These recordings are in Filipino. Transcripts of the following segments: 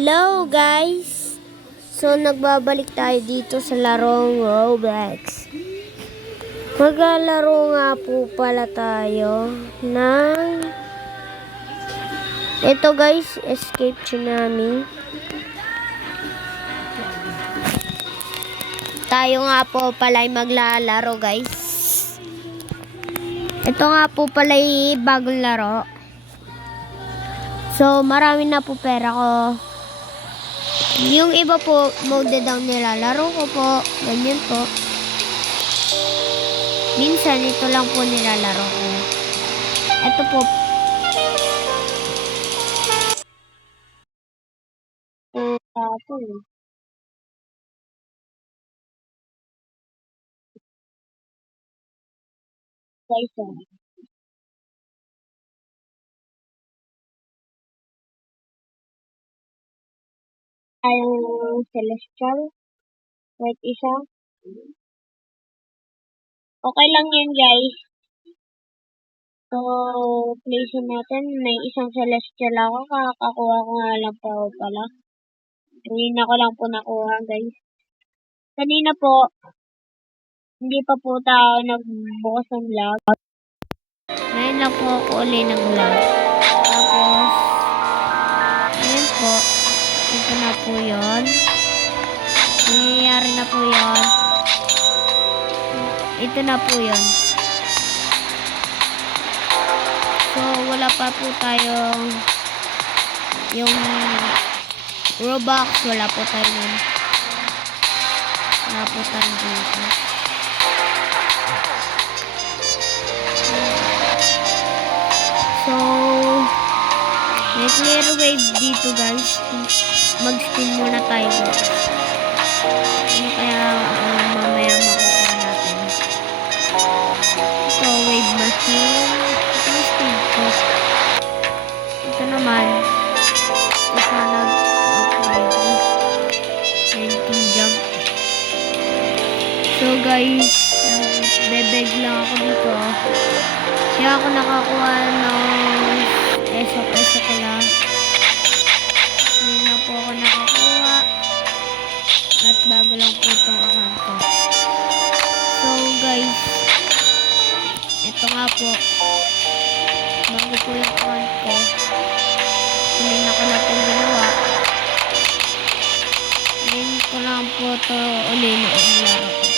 Hello guys! So nagbabalik tayo dito sa larong Roblox. Maglalaro nga po pala tayo ng ito guys, Escape Tsunami. Tayo nga po pala ay maglalaro guys. Ito nga po pala ay bagong laro. So marami na po pera ko. Yung iba po, mode down nilalaro ko po. Ganyan po. Minsan, ito lang po nilalaro ko. Ito po. Guys, yung Celestial. Right, isa. Okay lang yan, guys. So, place natin. May isang Celestial ako. Kakakuha ko nga lang po pala. Kanina ko lang po nakuha, guys. Kanina po, hindi pa po tayo nagbukas ng vlog. Ngayon lang po ako ulit nag-vlog. Tapos, ngayon po, ito na po yun. Nangyayari na po yun. Ito na po yun. So, wala pa po tayong yung Robux. Wala po tayo nun. Wala po tayo dito. So, may clear wave dito guys. Mag-spin muna tayo guys. Ano kaya mamaya makukuha natin. So, wave machine. Ito yung speed ko. Ito naman. Ito nag-upgrade. 19 jump. So guys, bebeg lang ako dito. Kaya ako nakakuha ng eso ko lang. Hindi na po ako nakakuha. At bago lang po itong account ko. So guys, ito nga po. Bago po yung account ko. Hindi na ko na itong ginawa. Ngayon ko lang po ito uli na laro ko.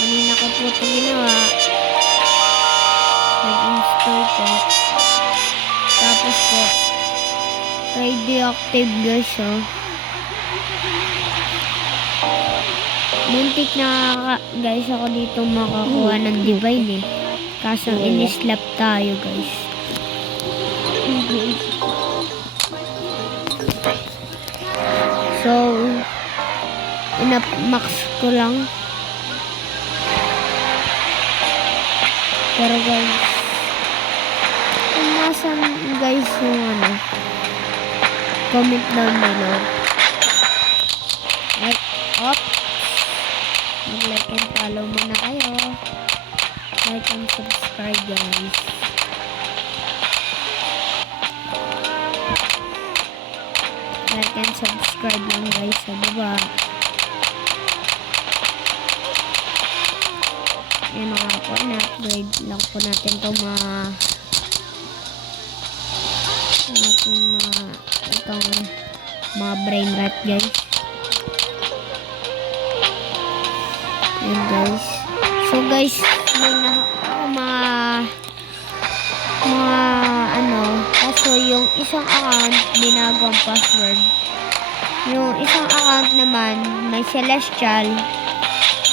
Kanina ko po ito ginawa. Nag-install po. Tapos po, radioactive guys, oh. Muntik na guys ako dito makakuha ng divine eh. Kaso in-slap tayo guys. So, inap-max ko lang. Pero guys, kung nasan guys yung ano, comment down below. Like, mag-like and follow muna kayo. Like and subscribe guys. Like and subscribe lang guys sa baba. Yan mga po, na-upgrade lang po natin itong mga brain rot guys. Yan guys. So guys, may mga ano, kaso yung isang account binago ang password. Yung isang account naman may Celestial.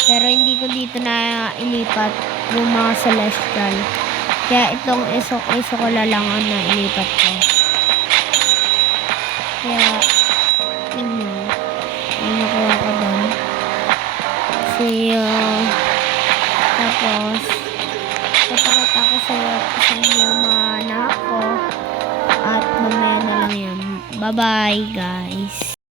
Pero hindi ko dito na ilipat yung mga Celestial. Kaya itong iso ko lang ang nailipat ko. Kaya, yung nakuha ko doon. Tapos, papakita ko sa inyo mga anak ko. At mamaya na lang yan. Bye-bye, guys.